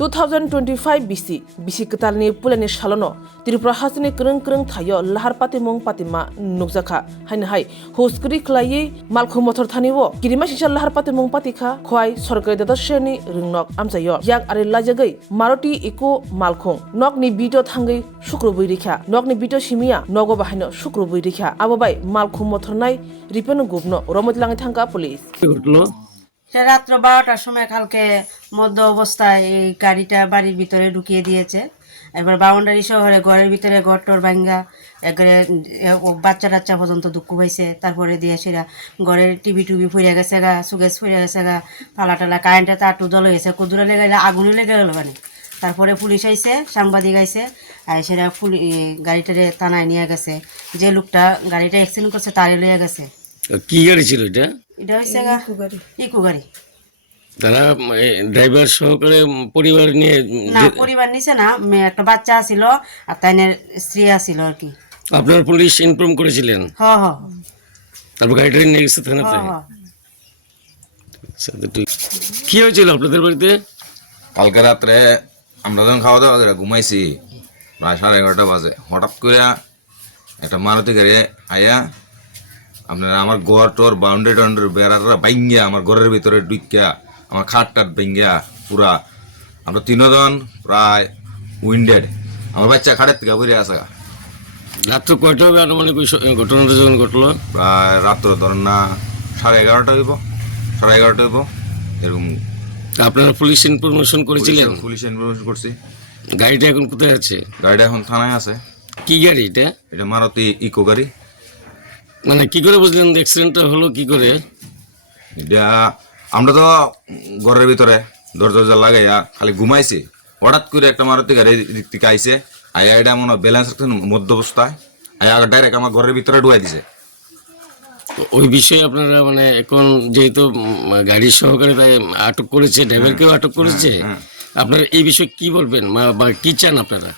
2025 bisi ketalni pulani shalono Tripura hasini kreng thayo lahar patimung patima nukjaka haina hai hoskri khlai malkhu mothor thaniwo kirima sisa lahar patimung patikha khwai sorkari dadasheni ringnok amjayo yak are lajagai Maruti Eco malkhung nokni bito thangai sukrobui rikha nokni bito simia nogo bahaino sukrobui rikha abobai malkhu mothor nai ripeno gubno রমতলাঙ্গে থাকা police সে রাত্র 12টার সময় কালকে মধ্য অবস্থায় এই গাড়িটা বাড়ির ভিতরে ঢুকিয়ে দিয়েছে। এবার বাউন্ডারি শহরে ঘরের ভিতরে ঘরটর ভাঙ্গা একবারে বাচ্চা টাচ্চা পর্যন্ত দুঃখ হয়েছে। তারপরে দিয়ে সেরা ঘরের টিভি টুবি ফুরিয়ে গেছে গা, সুগেজ ফুরিয়ে গেছে গা, ফালা টালা কারেন্টের তার টু জল হয়েছে, কুদুরা লেগে গেলে আগুনে লেগে গেল মানে। তারপরে পুলিশ আইছে, সাংবাদিক আইছে, সেটা গাড়িটারে থানায় নিয়ে গেছে। যে লোকটা গাড়িটা অ্যাক্সিডেন্ট করছে তারে লিয়ে গেছে। কি গাড়ি ছিল এটা? এটা হচ্ছে ইকো গাড়ি। তারা ড্রাইভার সহকারে পরিবার নিয়ে না, পরিবার নিছে না, একটা বাচ্চা ছিল আর তাইনের স্ত্রী আছিল আর কি। আপনার পুলিশ ইনফর্ম করেছিলেন? হ তারপর গাড়িটা নিয়ে গেছে থানাতে? কি হয়েছিল আপনাদের বাড়িতে? কালকে রাত্রে আমরা যখন খাওয়া দাওয়া করে ঘুমাইছি প্রায় 11:30 বাজে, হঠাৎ করে একটা মারুতি গাড়ি আইয়া আপনার আমার ঘর টোর বাউন্ডারি বেড়াটা ভাঙ্গিয়া আমার ঘরের ভিতরে ঢুকিয়া আমার খাট টাট ভাঙ্গিয়া পুরা আমরা 3 জন প্রায় উইন্ডেড। আমার বাচ্চা খাটের থেকে বেরিয়ে আসা। রাত্র কয়টা হবে আনুমানিক ঘটনাটা যখন ঘটলো? প্রায় রাত্র ধরেন না 11:30 হইব, 11:30 হইব এরকম। আপনারা পুলিশ ইনফরমেশন করেছিলেন? পুলিশ ইনফরমেশন করছি। গাড়িটা এখন কোথায় আছে? গাড়িটা এখন থানায় আছে। কি গাড়ি এটা? এটা মারুতি ইকো গাড়ি। মানে কি করে বুঝলেন অ্যাক্সিডেন্টটা হলো কি করে? এটা আমরা তো ঘরের ভিতরে দরজা লাগাইয়া খালি ঘুমাইছি, হঠাৎ করে একটা মারুতি গাড়ি দিক থেকে আইসে, আয়া এটা মনে ব্যালেন্স মধ্য অবস্থায় আয়া ডাইরেক্ট আমার ঘরের ভিতরে ঢুকাই দিছে। ওই বিষয়ে আপনারা মানে এখন যেহেতু গাড়ির সহকারে তাই আটক করেছে, ড্রাইভারকেও আটক করেছে, আপনারা এই বিষয়ে কি বলবেন বা কি চান আপনারা?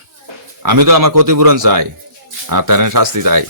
আমি তো আমার ক্ষতিপূরণ চাই আর তার শাস্তি চাই।